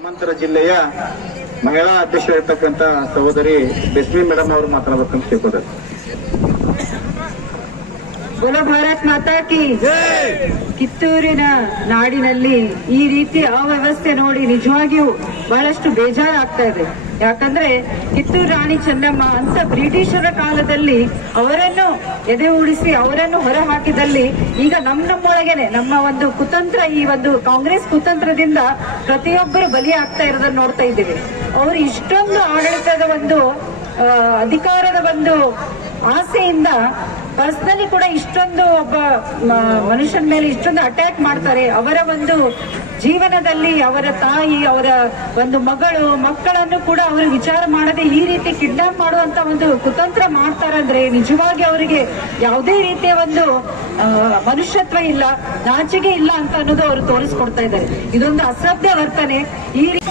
ಗ್ರಾಮಾಂತರ ಜಿಲ್ಲೆಯ ಮಹಿಳಾ ಅಧ್ಯಕ್ಷರಾಗಿರ್ತಕ್ಕಂಥ ಸಹೋದರಿ ಬೆಸ್ಮಿ ಮೇಡಮ್ ಅವರು ಮಾತನಾಡಬೇಕಂತ ಕೇಳ್ಕೋತಾರೆ ಬೋಲೋ ಭಾರತ್ ಮಾತಾಕಿ ಕಿತ್ತೂರಿನ ನಾಡಿನಲ್ಲಿ ಈ ರೀತಿ ಅವ್ಯವಸ್ಥೆ ನೋಡಿ ನಿಜವಾಗಿಯೂ ಬಹಳಷ್ಟು ಬೇಜಾರಾಗ್ತಾ ಇದೆ. ಯಾಕಂದ್ರೆ ಕಿತ್ತೂರು ರಾಣಿ ಚೆನ್ನಮ್ಮ ಅಂತ ಬ್ರಿಟಿಷರ ಕಾಲದಲ್ಲಿ ಅವರನ್ನು ಎದೆ ಉಡಿಸಿ ಅವರನ್ನು ಹೊರ ಹಾಕಿದಲ್ಲಿ ಈಗ ನಮ್ಮ ನಮ್ಮೊಳಗೇನೆ, ನಮ್ಮ ಒಂದು ಕುತಂತ್ರ ಈ ಒಂದು ಕಾಂಗ್ರೆಸ್ ಕುತಂತ್ರದಿಂದ ಪ್ರತಿಯೊಬ್ಬರು ಬಲಿ ಆಗ್ತಾ ಇರೋದನ್ನ ನೋಡ್ತಾ ಇದ್ದೀವಿ. ಅವರು ಇಷ್ಟೊಂದು ಆಡಳಿತದ ಒಂದು ಅಧಿಕಾರದ ಒಂದು ಆಸೆಯಿಂದ ಪರ್ಸನಲಿ ಕೂಡ ಇಷ್ಟೊಂದು ಒಬ್ಬ ಮನುಷ್ಯನ ಮೇಲೆ ಇಷ್ಟೊಂದು ಅಟ್ಯಾಕ್ ಮಾಡ್ತಾರೆ. ಅವರ ಒಂದು ಜೀವನದಲ್ಲಿ ಅವರ ತಾಯಿ, ಅವರ ಒಂದು ಮಗಳು, ಮಕ್ಕಳನ್ನು ಕೂಡ ಅವರು ವಿಚಾರ ಮಾಡದೆ ಈ ರೀತಿ ಕಿಡ್ನಾಪ್ ಮಾಡುವಂತ ಒಂದು ಕುತಂತ್ರ ಮಾಡ್ತಾರಂದ್ರೆ ನಿಜವಾಗಿ ಅವರಿಗೆ ಯಾವುದೇ ರೀತಿಯ ಒಂದು ಮನುಷ್ಯತ್ವ ಇಲ್ಲ, ನಾಚಿಕೆ ಇಲ್ಲ ಅಂತ ಅನ್ನೋದು ಅವರು ತೋರಿಸ್ಕೊಡ್ತಾ ಇದ್ದಾರೆ. ಇದೊಂದು ಅಸಭ್ಯ ವರ್ತನೆ. ಈ ರೀತಿ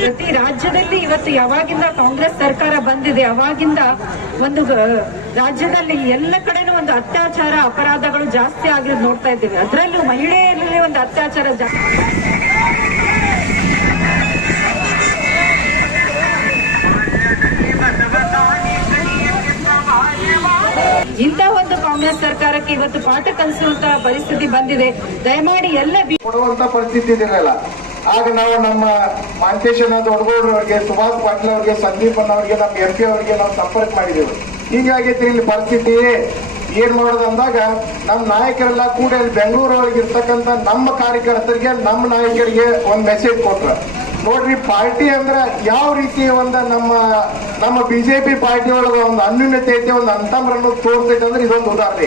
ಪ್ರತಿ ರಾಜ್ಯದಲ್ಲಿ ಇವತ್ತು ಯಾವಾಗಿಂದ ಕಾಂಗ್ರೆಸ್ ಸರ್ಕಾರ ಬಂದಿದೆ, ಅವಾಗಿಂದ ಒಂದು ರಾಜ್ಯದಲ್ಲಿ ಎಲ್ಲ ಕಡೆನೂ ಒಂದು ಅತ್ಯಾಚಾರ ಅಪರಾಧಗಳು ಜಾಸ್ತಿ ಆಗಿರೋದು ನೋಡ್ತಾ ಇದ್ದೇವೆ. ಅದರಲ್ಲೂ ಮಹಿಳೆಯರಲ್ಲಿ ಒಂದು ಅತ್ಯಾಚಾರ ಜಾಸ್ತಿ. ಇಂಥ ಸರ್ಕಾರಕ್ಕೆ ಇವತ್ತು ಪಾಠ ಕಲಿಸುವಂತ ಪರಿಸ್ಥಿತಿ ಬಂದಿದೆ. ದಯಮಾಡಿ ಎಲ್ಲ ಕೊಡುವಂತ ಪರಿಸ್ಥಿತಿ ಇದಿರಲ್ಲ ಆಗ ನಾವು ನಮ್ಮ ಮಾಂತೇಶನ ದೊಡ್ಡಗೌಡ್ರು ಅವರಿಗೆ, ಸುಭಾಷ್ ಪಾಟೀಲ್ ಅವರಿಗೆ, ಸಂದೀಪ್ ಅವರಿಗೆ, ನಮ್ಮ ಎಂ ಪಿ ಅವರಿಗೆ ನಾವು ಸಂಪರ್ಕ ಮಾಡಿದೆವು. ಹೀಗಾಗೈತಿ ಇಲ್ಲಿ ಪರಿಸ್ಥಿತಿ ಏನ್ ಮಾಡೋದು ಅಂದಾಗ ನಮ್ಮ ನಾಯಕರೆಲ್ಲ ಕೂಡ ಇಲ್ಲಿ ಬೆಂಗಳೂರು ಒಳಗೆ ಇರ್ತಕ್ಕಂಥ ನಮ್ಮ ಕಾರ್ಯಕರ್ತರಿಗೆ, ನಮ್ಮ ನಾಯಕರಿಗೆ ಒಂದು ಮೆಸೇಜ್ ಕೊಟ್ರ. ನೋಡ್ರಿ, ಪಾರ್ಟಿ ಅಂದ್ರ ಯಾವ ರೀತಿ ಒಂದು ನಮ್ಮ ನಮ್ಮ ಬಿಜೆಪಿ ಪಾರ್ಟಿ ಒಳಗೆ ಒಂದು ಅನ್ಯೂನ್ಯತೆ ಐತೆ, ಒಂದು ಅಂತಮ್ರನ್ನು ತೋರ್ತೈತೆ ಅಂದ್ರೆ ಇದೊಂದು ಉದಾಹರಣೆ.